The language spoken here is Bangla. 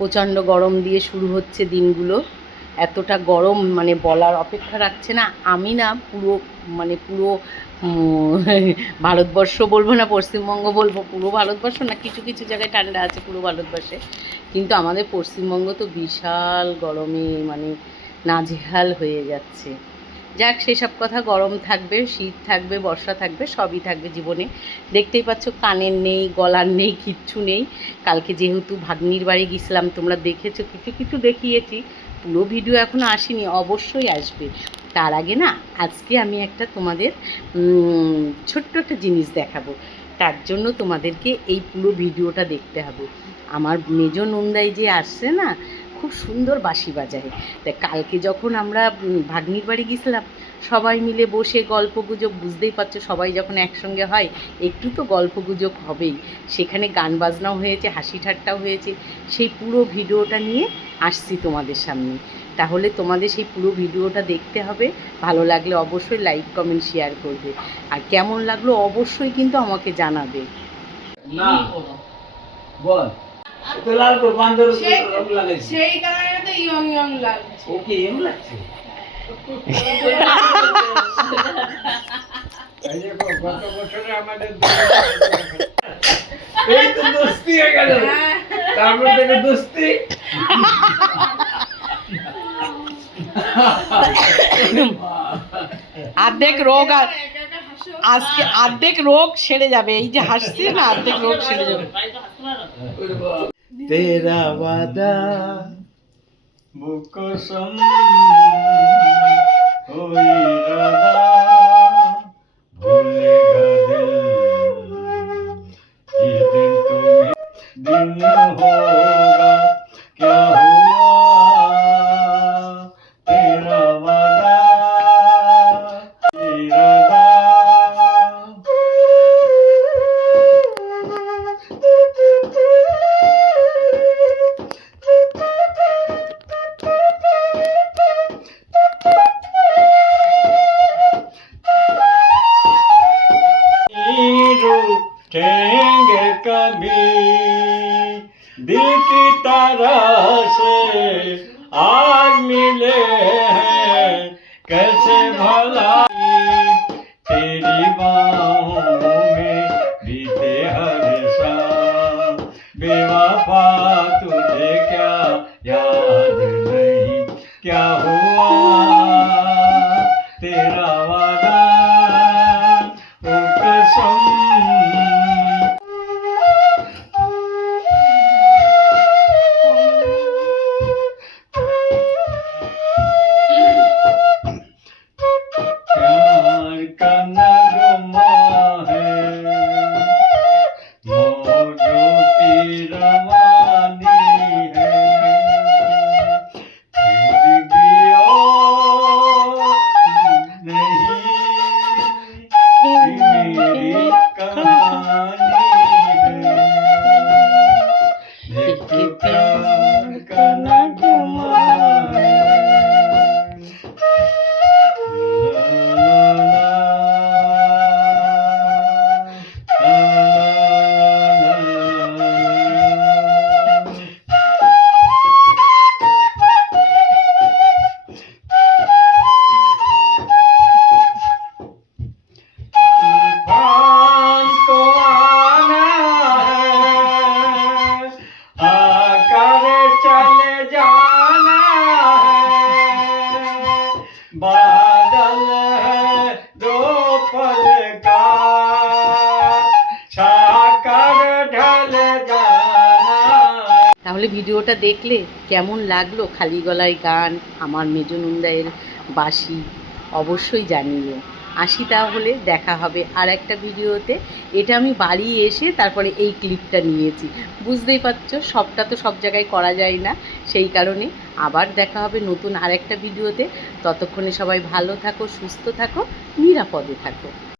প্রচণ্ড গরম দিয়ে শুরু হচ্ছে দিনগুলো। এতটা গরম মানে বলার অপেক্ষা রাখছে না। আমি না পুরো ভারতবর্ষ বলবো না, পশ্চিমবঙ্গ বলবো, পুরো ভারতবর্ষ না, কিছু কিছু জায়গায় ঠান্ডা আছে পুরো ভারতবর্ষে, কিন্তু আমাদের পশ্চিমবঙ্গ তো বিশাল গরমে মানে নাজেহাল হয়ে যাচ্ছে। যাক, সেসব কথা, গরম থাকবে, শীত থাকবে, বর্ষা থাকবে, সবই থাকবে জীবনে। দেখতেই পাচ্ছ কানের নেই, গলার নেই, কিচ্ছু নেই। কালকে যেহেতু ভাগ্নির বাড়ি গেছিলাম, তোমরা দেখেছো, কিছু কিছু দেখিয়েছি, পুরো ভিডিও এখনও আসেনি, অবশ্যই আসবে। তার আগে না, আজকে আমি একটা তোমাদের ছোট্ট একটা জিনিস দেখাবো। তার জন্য তোমাদেরকে এই পুরো ভিডিওটা দেখতে হবে। আমার মেজ নন্দাই যে আসছে না, খুব সুন্দর বাঁশি বাজায়। তাই কালকে যখন আমরা ভাগ্নির বাড়ি গেছিলাম, সবাই মিলে বসে গল্প গুজব, বুঝতেই পারছো সবাই যখন একসঙ্গে হয় একটু তো গল্প গুজব হবেই। সেখানে গান বাজনাও হয়েছে, হাসি ঠাট্টাও হয়েছে। সেই পুরো ভিডিওটা নিয়ে আসছি তোমাদের সামনে। তাহলে তোমাদের সেই পুরো ভিডিওটা দেখতে হবে। ভালো লাগলে অবশ্যই লাইক কমেন্ট শেয়ার করবে, আর কেমন লাগলো অবশ্যই কিন্তু আমাকে জানাবে। না বল, তো লাল করে বান্দর রং লাগাইছি, সেই কারণে তো ইয়ং ইয়ং লাগছে। ওকে ইয়ং লাগছে। এই যে গত বছরে আমাদের এই তো দোস্তি হয়ে গেল, তারপর থেকে দোস্তি। অর্ধেক রোগ আজকে অর্ধেক রোগ সেরে যাবে, এই যে হাসছি না, অর্ধেক রোগ সেরে যাবে। तेरा वादा वो कसम हो इरादा भूलेगा दिल ये दिन तुम्हें दिन होगा क्या हुआ तेरा वादा इरादा। रूठेंगे कभी दिल की तरह से आज मिले हैं कैसे भला तेरी बाहों में बीते हर शाम बेवफा तुझे क्या याद नहीं क्या हुआ तेरा वादा वो कसम। प्यार का नगमा है मौजों की रवानी है जिंदगी और नहीं मेरी कहानी है एक प्यार का नगमा है। तूफान को आना है आकर चले जाना है बादल है दो पल का छाकर ढल जाना। তাহলে ভিডিওটা দেখলে কেমন লাগলো? খালি গলায় গান, আমার মেজ নন্দাইয়ের বাঁশি, অবশ্যই জানিও। আসি তাহলে, দেখা হবে আর একটা ভিডিওতে। এটা আমি বাড়ি এসে তারপরে এই ক্লিপটা নিয়েছি, বুঝতেই পারছো সবটা তো সব জায়গায় করা যায় না, সেই কারণে আবার দেখা হবে নতুন আর একটা ভিডিওতে। ততক্ষণে সবাই ভালো থাকো, সুস্থ থাকো, নিরাপদে থাকো।